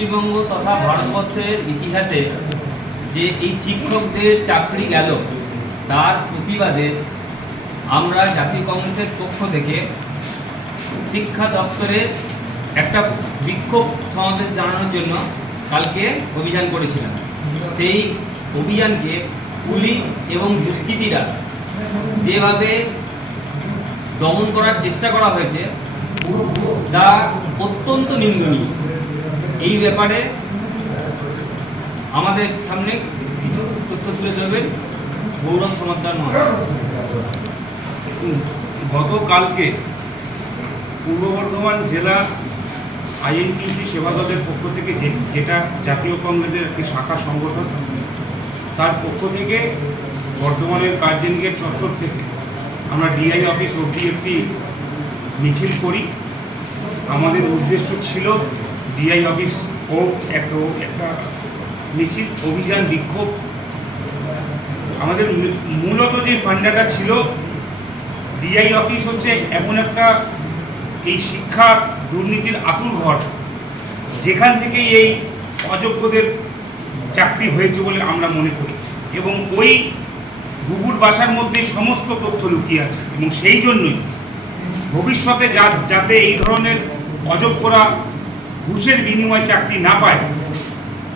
পশ্চিমবঙ্গ তথা ভারতবর্ষের ইতিহাসে যে এই শিক্ষকদের চাকরি গেল, তার প্রতিবাদে আমরা জাতীয় কংগ্রেসের পক্ষ থেকে শিক্ষা দপ্তরে একটা বিক্ষোভ সমাবেশ জানানোর জন্য কালকে অভিযান করেছিলাম। সেই অভিযানকে পুলিশ এবং দুষ্কৃতীরা যেভাবে দমন করার চেষ্টা করা হয়েছে, তা অত্যন্ত নিন্দনীয়। এই ব্যাপারে আমাদের সামনে কিছু তথ্য তুলে ধরবেন। গৌরব মহাশয় গতকালকে পূর্ব বর্ধমান জেলা আইএনটিসি সেবা দলের পক্ষ থেকে যেটা জাতীয় কংগ্রেসের একটি শাখা সংগঠন, তার পক্ষ থেকে বর্ধমানের গার্জেন গেট চত্বর থেকে আমরা ডিআই অফিস অবধি একটি মিছিল করি। আমাদের উদ্দেশ্য ছিল ডিআই অফিস ও একটা একটা মিছিল অভিযান বিক্ষোভ। আমাদের মূলত যে ফান্ডাটা ছিল ডিআই অফিস হচ্ছে এমন একটা এই শিক্ষার দুর্নীতির আতুর ঘর, যেখান থেকে এই অযোগ্যদের চাকরি হয়েছে বলে আমরা মনে করি। এবং ওই গুগুর বাসার মধ্যে সমস্ত তথ্য লুকিয়ে আছে। এবং সেই জন্যই ভবিষ্যতে যা, যাতে এই ধরনের অযোগ্যরা ঘুষের বিনিময়ে চাকরি না পায়,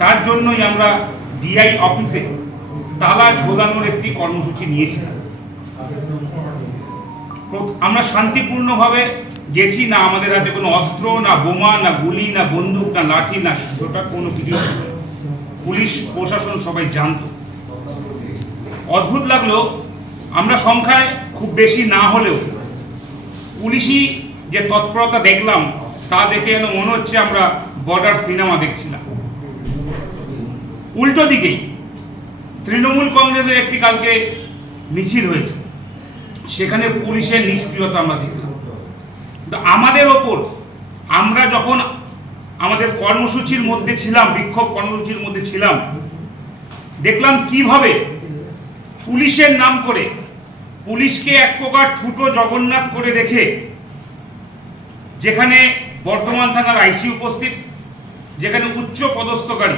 তার জন্যই আমরা ডিআই অফিসে তালা ঝোলানোর একটি কর্মসূচি নিয়েছিলাম। আমরা শান্তিপূর্ণভাবে গেছি, না আমাদের হাতে কোনো অস্ত্র, না বোমা, না গুলি, না বন্দুক, না লাঠি, না সেটা কোনো কিছু ছিল পুলিশ, প্রশাসন সবাই জানত। অদ্ভুত লাগল, আমরা সংখ্যায় খুব বেশি না হলেও পুলিশি যে তৎপরতা দেখলাম তা দেখে যেন মনে হচ্ছে আমরা বর্ডার সিনেমা দেখছিলাম। উল্টো দিকেই তৃণমূল কংগ্রেসের একটি কালকে মিছিল হয়েছে। সেখানে পুলিশের নিষ্ক্রিয়তা আমরা দেখলাম। আমাদের ওপর আমরা যখন আমাদের কর্মসূচির মধ্যে ছিলাম, বিক্ষোভ কর্মসূচির মধ্যে ছিলাম, দেখলাম কীভাবে পুলিশের নাম করে পুলিশকে এক প্রকার ঠুটো জগন্নাথ করে রেখে যেখানে বর্ধমান থানার আইসি উপস্থিত, যেখানে উচ্চ পদস্থকারী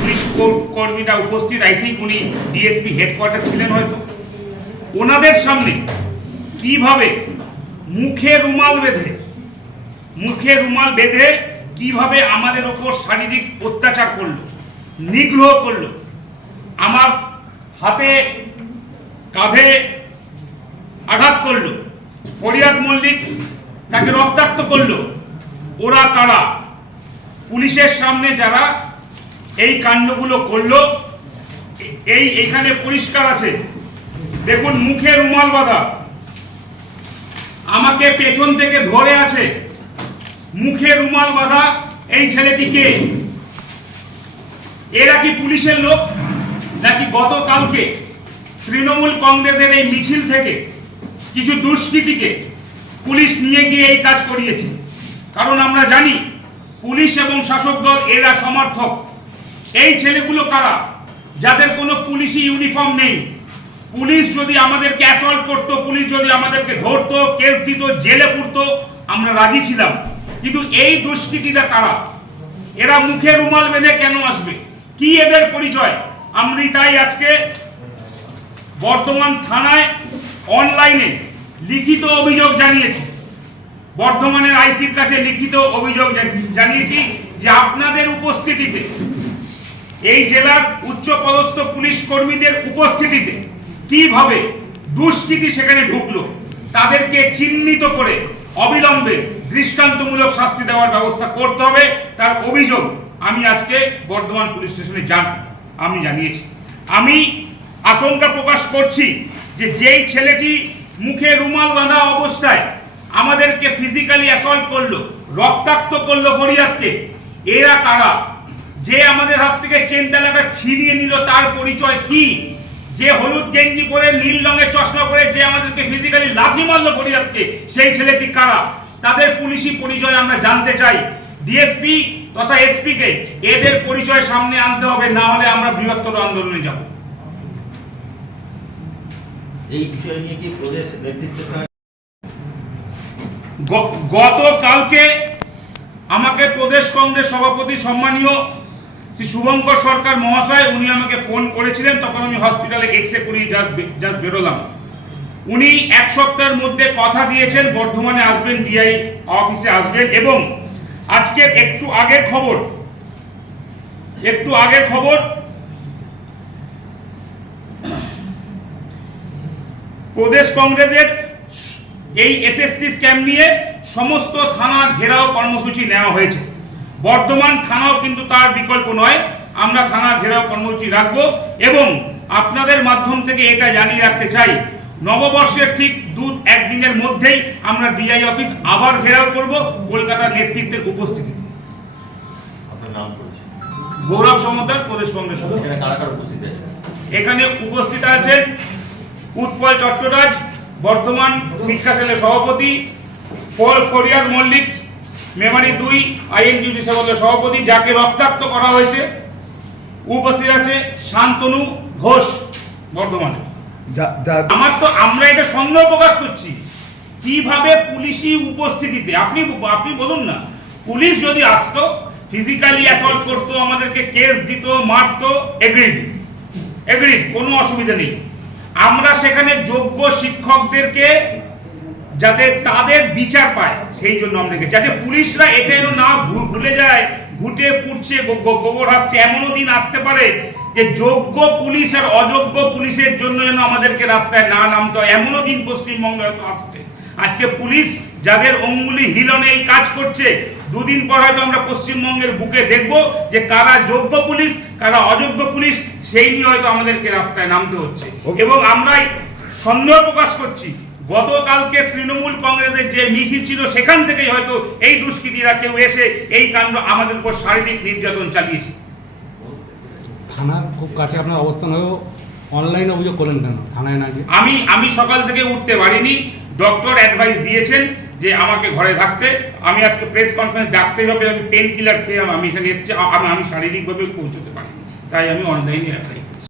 পুলিশ কর- কর্মীরা উপস্থিত আই থিঙ্ক উনি ডিএসপি হেডকোয়ার্টার ছিলেন হয়তো। ওনাদের সামনে কীভাবে মুখে রুমাল বেঁধে, মুখে রুমাল বেঁধে কীভাবে আমাদের ওপর শারীরিক অত্যাচার করল, নিগ্রহ করল, আমার হাতে কাঁধে আঘাত করল, ফরিয়াদ মল্লিক তাকে রক্তাক্ত করল ওরা কারা? পুলিশের সামনে যারা এই কাণ্ডগুলো করল, এই এখানে পরিষ্কার আছে। দেখুন মুখে রুমাল বাঁধা। আমাকে পেছন থেকে ধরে আছে। মুখে রুমাল বাঁধা এই ছেলেটিকে এরা কি পুলিশের লোক? নাকি গতকালকে তৃণমূল কংগ্রেসের এই মিছিল থেকে কিছু দুষ্কৃতীকে পুলিশ নিয়ে গিয়ে এই কাজ করিয়েছে? কারণ আমরা জানি পুলিশ এবং শাসক দল এরা সমর্থক। এই ছেলেগুলো কারা? যাদের কোনো পুলিশি ইউনিফর্ম নেই। পুলিশ যদি আমাদেরকে অ্যাসল্ট করতো, পুলিশ যদি আমাদেরকে ধরতো কেস দিত, জেলে পুরতো, আমরা রাজি ছিলাম। কিন্তু এই দুষ্কৃতিটা কারা? এরা মুখে রুমাল বেঁধে কেন আসবে? কি এদের পরিচয়? আমি তাই আজকে বর্ধমান থানায় অনলাইনে লিখিত অভিযোগ জানিয়েছি। বর্ধমানের আইসির কাছে লিখিত অভিযোগ জানিয়েছি যে আপনাদের উপস্থিতিতে, এই জেলার উচ্চ পদস্থ পুলিশ কর্মীদের উপস্থিতিতে কীভাবে দুষ্কৃতি সেখানে ঢুকলো, তাদেরকে চিহ্নিত করে অবিলম্বে দৃষ্টান্তমূলক শাস্তি দেওয়ার ব্যবস্থা করতে হবে, তার অভিযোগ আমি আজকে বর্ধমান পুলিশ স্টেশনে জান আমি জানিয়েছি। আমি আশঙ্কা প্রকাশ করছি যে যেই ছেলেটি মুখে রুমাল বাঁধা অবস্থায় আমাদেরকে ফিজিক্যালি অ্যাসল্ট করল, রক্তাক্ত করল ফরিয়াদকে। এরা কারা? যে আমাদের হাত থেকে চেন তালাটা ছিনিয়ে নিল, তার পরিচয় কি? যে হলুদ গেঞ্জি পরে, নীল রঙের চশমা পরে যে আমাদেরকে ফিজিক্যালি লাথি মারলো ফরিয়াদকে, সেই ছেলেটি কারা? তাদের পুলিশি পরিচয় আমরা জানতে চাই। ডিএসপি তথা এসপি কে এদের পরিচয় সামনে আনতে হবে, না হলে আমরা বৃহত্তর আন্দোলনে যাব। এই বিষয় নিয়ে কি প্রদেশ গ- গতকালকে আমাকে প্রদেশ কংগ্রেস সভাপতি সম্মানীয় শ্রী শুভঙ্কর সরকার মহাশয়, উনি আমাকে ফোন করেছিলেন, তখন আমি হসপিটালে এক্সে করি জাস্ট জাস্ট বেরোলাম। উনি এক সপ্তাহের মধ্যে কথা দিয়েছেন, বর্ধমানে আসবেন ডিআই অফিসে আসবেন এবং আজকের একটু আগের খবর, একটু আগের খবর, প্রদেশ কংগ্রেসের এই এসএসসি স্ক্যাম নিয়ে সমস্ত থানা ঘেরাও কর্মসূচি নেওয়া হয়েছে। বর্ধমান থানাও কিন্তু তার বিকল্প নয়। আমরা থানা ঘেরাও কর্মসূচি রাখব এবং আপনাদের মাধ্যম থেকে এটা জানিয়ে রাখতে চাই নববর্ষের ঠিক দু একদিনের মধ্যেই আমরা ডিআই অফিস আবার ঘেরাও করব কলকাতার নেতৃত্বের করেছেন গৌরব সমদ্দার প্রদেশ কংগ্রেস উপস্থিত এখানে উপস্থিত আছেন উৎপল চট্টরাজ বর্ধমান শিক্ষা সেলের সভাপতি ফল ফরিয়াদ মল্লিক মেমারি দুই আইএনজিউসি সেবকের সভাপতি যাকে রক্তাক্ত করা হয়েছে। উপস্থিত আছে শান্তনু ঘোষ বর্ধমানে। আমার তো আমরা এটা সন্দেহ প্রকাশ করছি। কীভাবে পুলিশি উপস্থিতিতে আপনি আপনি বলুন না পুলিশ যদি আসতো ফিজিক্যালি অ্যাসল্ট করতো আমাদেরকে কেস দিত মারতো এগ্রিড এগ্রিড কোনো অসুবিধা নেই। আমরা সেখানে যোগ্য শিক্ষকদেরকে যাতে তাদের বিচার পায়, সেই জন্য আমরা যাতে পুলিশরা এটা না ভুলে যায়, ঘুটে পুড়ছে গোবর আসছে, এমনও দিন আসতে পারে যে যোগ্য পুলিশ আর অযোগ্য পুলিশের জন্য যেন আমাদেরকে রাস্তায় না নামতে হয় এমনও দিন পশ্চিমবঙ্গে হয়তো আসছে। আজকে পুলিশ যাদের অঙ্গুলি হিলনে এই কাজ করছে দুদিন পর হয়তো আমরা পশ্চিমবঙ্গের বুকে দেখব যে কারা যোগ্য পুলিশ কারা অযোগ্য পুলিশ সেই নিয়ে হয়তো আমাদেরকে রাস্তায় নামতে হচ্ছে। এবং আমরাই সন্দেহ প্রকাশ করছি গতকালকে তৃণমূল কংগ্রেসের যে মিছিল ছিল সেখান থেকেই হয়তো এই দুষ্কৃতীরা কেউ এসে এই কাণ্ড আমাদের উপর শারীরিক নির্যাতন চালিয়েছে। থানার খুব কাছে আপনার অবস্থান হয়েও অনলাইন অভিযোগ করলেন কেন? থানায় না আমি আমি সকাল থেকে উঠতে পারিনি। ডক্টর অ্যাডভাইস দিয়েছেন যে আমাকে ঘরে থাকতে। আমি আজকে প্রেস কনফারেন্স ডাকতেই হবে। আমি পেন কিলার খেয়ে আমি এখানে এসেছি। আমি আমি শারীরিকভাবে পৌঁছতে পারিনি। তাই আমি অনলাইনে অ্যাপ্লাই